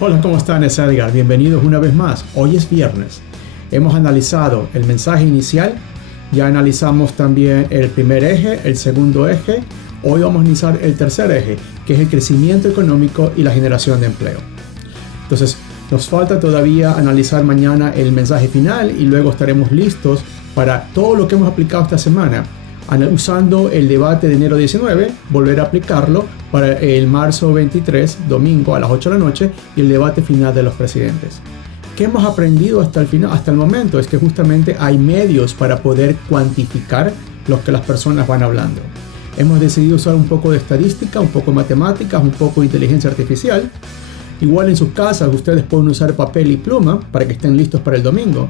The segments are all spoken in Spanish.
Hola, ¿cómo están? Es Edgar. Bienvenidos una vez más. Hoy es viernes. Hemos analizado el mensaje inicial. Ya analizamos también el primer eje, el segundo eje. Hoy vamos a analizar el tercer eje, que es el crecimiento económico y la generación de empleo. Entonces, nos falta todavía analizar mañana el mensaje final y luego estaremos listos para todo lo que hemos aplicado esta semana, usando el debate de enero 19, volver a aplicarlo para el marzo 23, domingo a las 8 de la noche, y el debate final de los presidentes. ¿Qué hemos aprendido hasta el final, hasta el momento? Es que justamente hay medios para poder cuantificar lo que las personas van hablando. Hemos decidido usar un poco de estadística, un poco de matemáticas, un poco de inteligencia artificial. Igual en sus casas ustedes pueden usar papel y pluma para que estén listos para el domingo.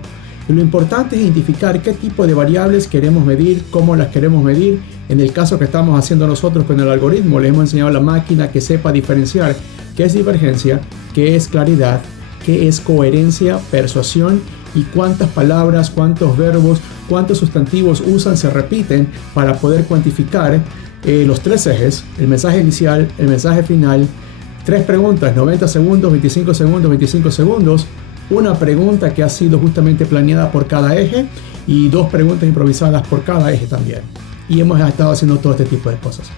Y lo importante es identificar qué tipo de variables queremos medir, cómo las queremos medir. En el caso que estamos haciendo nosotros con el algoritmo, le hemos enseñado a la máquina que sepa diferenciar qué es divergencia, qué es claridad, qué es coherencia, persuasión y cuántas palabras, cuántos verbos, cuántos sustantivos usan, se repiten para poder cuantificar los tres ejes, el mensaje inicial, el mensaje final, 3 preguntas, 90 segundos, 25 segundos, 25 segundos, una pregunta que ha sido justamente planeada por cada eje y 2 preguntas improvisadas por cada eje también. Y hemos estado haciendo todo este tipo de cosas.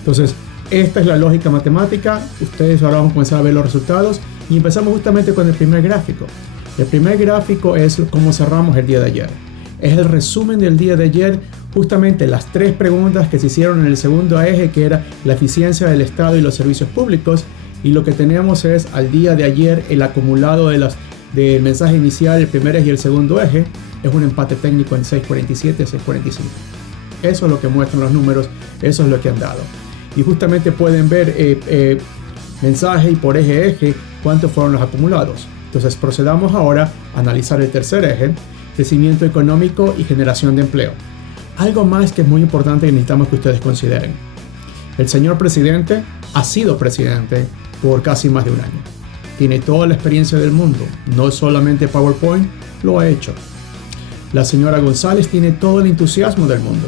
Entonces, esta es la lógica matemática. Ustedes ahora vamos a comenzar a ver los resultados y empezamos justamente con el primer gráfico. El primer gráfico es cómo cerramos el día de ayer. Es el resumen del día de ayer, justamente las 3 preguntas que se hicieron en el segundo eje, que era la eficiencia del Estado y los servicios públicos. Y lo que tenemos es al día de ayer el acumulado del mensaje inicial, el primer eje y el segundo eje, es un empate técnico en 647 a 645. Eso es lo que muestran los números, eso es lo que han dado. Y justamente pueden ver mensaje y por eje, cuántos fueron los acumulados. Entonces procedamos ahora a analizar el tercer eje, crecimiento económico y generación de empleo. Algo más que es muy importante que necesitamos que ustedes consideren. El señor presidente ha sido presidente por casi más de un año. Tiene toda la experiencia del mundo, no solamente PowerPoint, lo ha hecho. La señora González tiene todo el entusiasmo del mundo.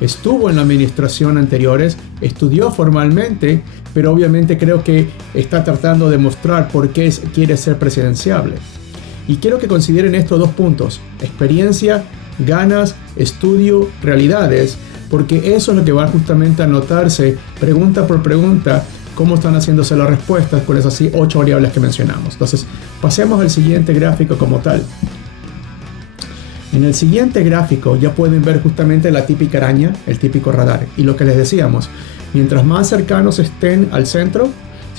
Estuvo en la administración anteriores, estudió formalmente, pero obviamente creo que está tratando de mostrar por qué quiere ser presidenciable. Y quiero que consideren estos 2 puntos, experiencia, ganas, estudio, realidades, porque eso es lo que va justamente a notarse pregunta por pregunta, cómo están haciéndose las respuestas con esas 8 variables que mencionamos. Entonces, pasemos al siguiente gráfico como tal. En el siguiente gráfico ya pueden ver justamente la típica araña, el típico radar. Y lo que les decíamos, mientras más cercanos estén al centro,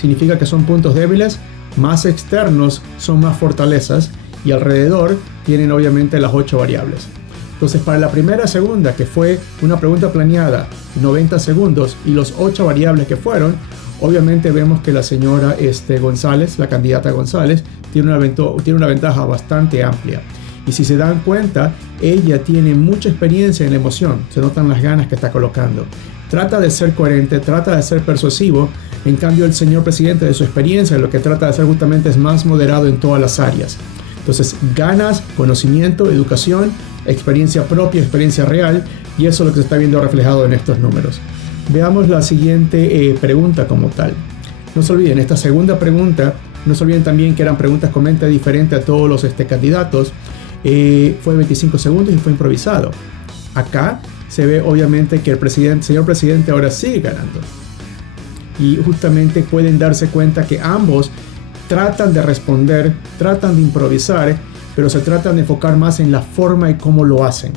significa que son puntos débiles, más externos son más fortalezas y alrededor tienen obviamente las 8 variables. Entonces, para la primera segunda, que fue una pregunta planeada, 90 segundos, y los 8 variables que fueron, obviamente vemos que la señora González, la candidata González, tiene una ventaja bastante amplia. Y si se dan cuenta, ella tiene mucha experiencia en la emoción, se notan las ganas que está colocando. Trata de ser coherente, trata de ser persuasivo. En cambio, el señor presidente, de su experiencia, lo que trata de hacer justamente es más moderado en todas las áreas. Entonces, ganas, conocimiento, educación, experiencia propia, experiencia real, y eso es lo que se está viendo reflejado en estos números. Veamos la siguiente pregunta como tal. No se olviden, esta segunda pregunta, no se olviden también que eran preguntas completamente diferentes a todos los candidatos. Fue 25 segundos y fue improvisado. Acá se ve obviamente que el señor presidente ahora sigue ganando. Y justamente pueden darse cuenta que ambos tratan de responder, tratan de improvisar, pero se tratan de enfocar más en la forma y cómo lo hacen.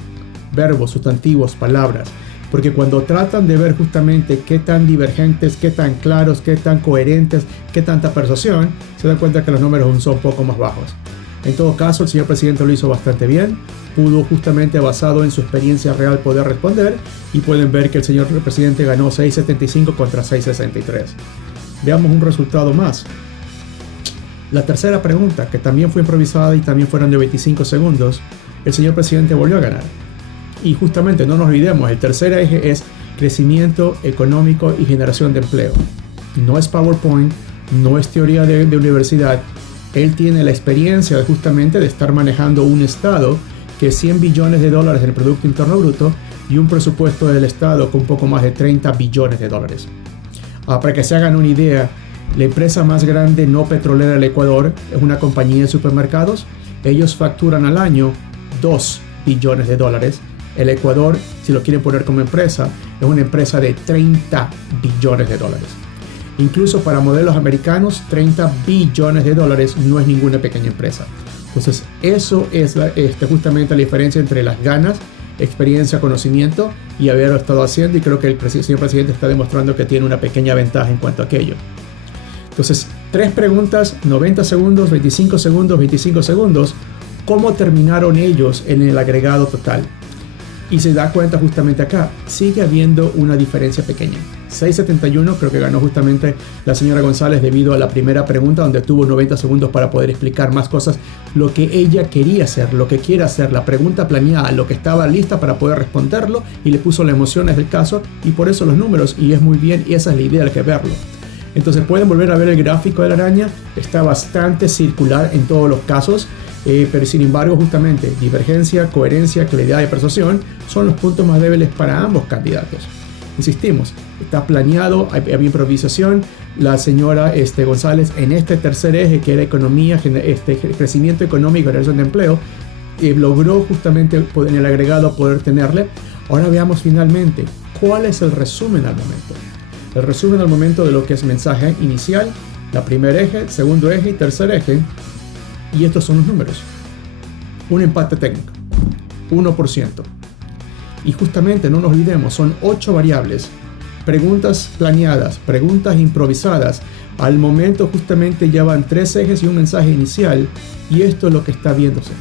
Verbos, sustantivos, palabras. Porque cuando tratan de ver justamente qué tan divergentes, qué tan claros, qué tan coherentes, qué tanta persuasión, se dan cuenta que los números son un poco más bajos. En todo caso, el señor presidente lo hizo bastante bien. Pudo justamente, basado en su experiencia real, poder responder. Y pueden ver que el señor presidente ganó 6.75 contra 6.63. Veamos un resultado más. La tercera pregunta, que también fue improvisada y también fueron de 25 segundos, el señor presidente volvió a ganar. Y justamente, no nos olvidemos, el tercer eje es crecimiento económico y generación de empleo. No es PowerPoint, no es teoría de universidad. Él tiene la experiencia justamente de estar manejando un estado que es 100 billones de dólares en el Producto Interno Bruto y un presupuesto del estado con un poco más de 30 billones de dólares. Para que se hagan una idea, La empresa más grande no petrolera del Ecuador es una compañía de supermercados. Ellos facturan al año 2 billones de dólares. El Ecuador, si lo quieren poner como empresa, es una empresa de 30 billones de dólares. Incluso para modelos americanos, 30 billones de dólares no es ninguna pequeña empresa. Entonces, eso es justamente la diferencia entre las ganas, experiencia, conocimiento y haberlo estado haciendo. Y creo que el señor presidente está demostrando que tiene una pequeña ventaja en cuanto a aquello. Entonces, 3 preguntas, 90 segundos, 25 segundos, 25 segundos. ¿Cómo terminaron ellos en el agregado total? Y se da cuenta justamente acá, sigue habiendo una diferencia pequeña. 6.71 creo que ganó justamente la señora González debido a la primera pregunta, donde tuvo 90 segundos para poder explicar más cosas, lo que ella quería hacer, lo que quiere hacer, la pregunta planeada, lo que estaba lista para poder responderlo, y le puso las emociones del caso, y por eso los números, y es muy bien, y esa es la idea, hay que verlo. Entonces pueden volver a ver el gráfico de la araña, está bastante circular en todos los casos. Pero sin embargo, justamente, divergencia, coherencia, claridad y persuasión son los puntos más débiles para ambos candidatos. Insistimos, está planeado, hay improvisación. La señora González en este tercer eje, que era economía, crecimiento económico y generación de empleo, logró justamente en el agregado poder tenerle. Ahora veamos finalmente cuál es el resumen al momento. El resumen al momento de lo que es mensaje inicial, la primer eje, segundo eje y tercer eje. Y estos son los números. Un empate técnico, 1%. Y justamente no nos olvidemos, son 8 variables. Preguntas planeadas, preguntas improvisadas. Al momento justamente ya van 3 ejes y un mensaje inicial. Y esto es lo que está viéndose.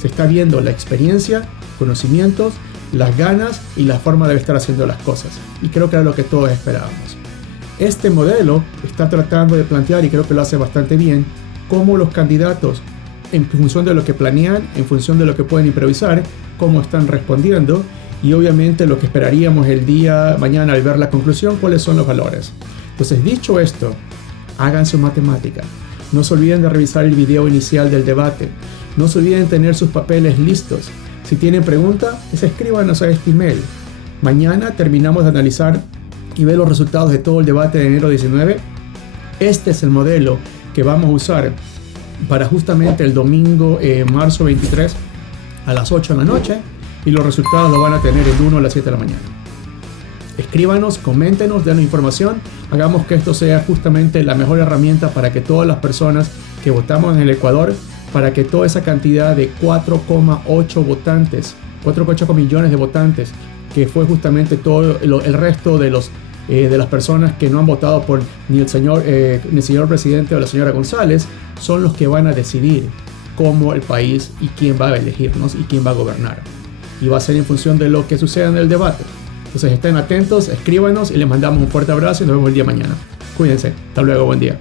Se está viendo la experiencia, conocimientos, las ganas y la forma de estar haciendo las cosas. Y creo que era lo que todos esperábamos. Este modelo está tratando de plantear, y creo que lo hace bastante bien, cómo los candidatos, en función de lo que planean, en función de lo que pueden improvisar, cómo están respondiendo, y obviamente lo que esperaríamos el día mañana al ver la conclusión, cuáles son los valores. Entonces, dicho esto, hagan su matemática. No se olviden de revisar el video inicial del debate. No se olviden de tener sus papeles listos. Si tienen preguntas, escríbanos a este email. Mañana terminamos de analizar y ver los resultados de todo el debate de enero 19. Este es el modelo que vamos a usar para justamente el domingo, marzo 23 a las 8 de la noche, y los resultados lo van a tener el 1 a las 7 de la mañana. Escríbanos, coméntenos, denos información, hagamos que esto sea justamente la mejor herramienta para que todas las personas que votamos en el Ecuador, para que toda esa cantidad de 4,8 votantes, 4,8 millones de votantes, que fue justamente todo el resto de las personas que no han votado por ni el señor presidente o la señora González, son los que van a decidir cómo el país y quién va a elegirnos y quién va a gobernar. Y va a ser en función de lo que suceda en el debate. Entonces estén atentos, escríbanos y les mandamos un fuerte abrazo y nos vemos el día de mañana. Cuídense. Hasta luego, buen día.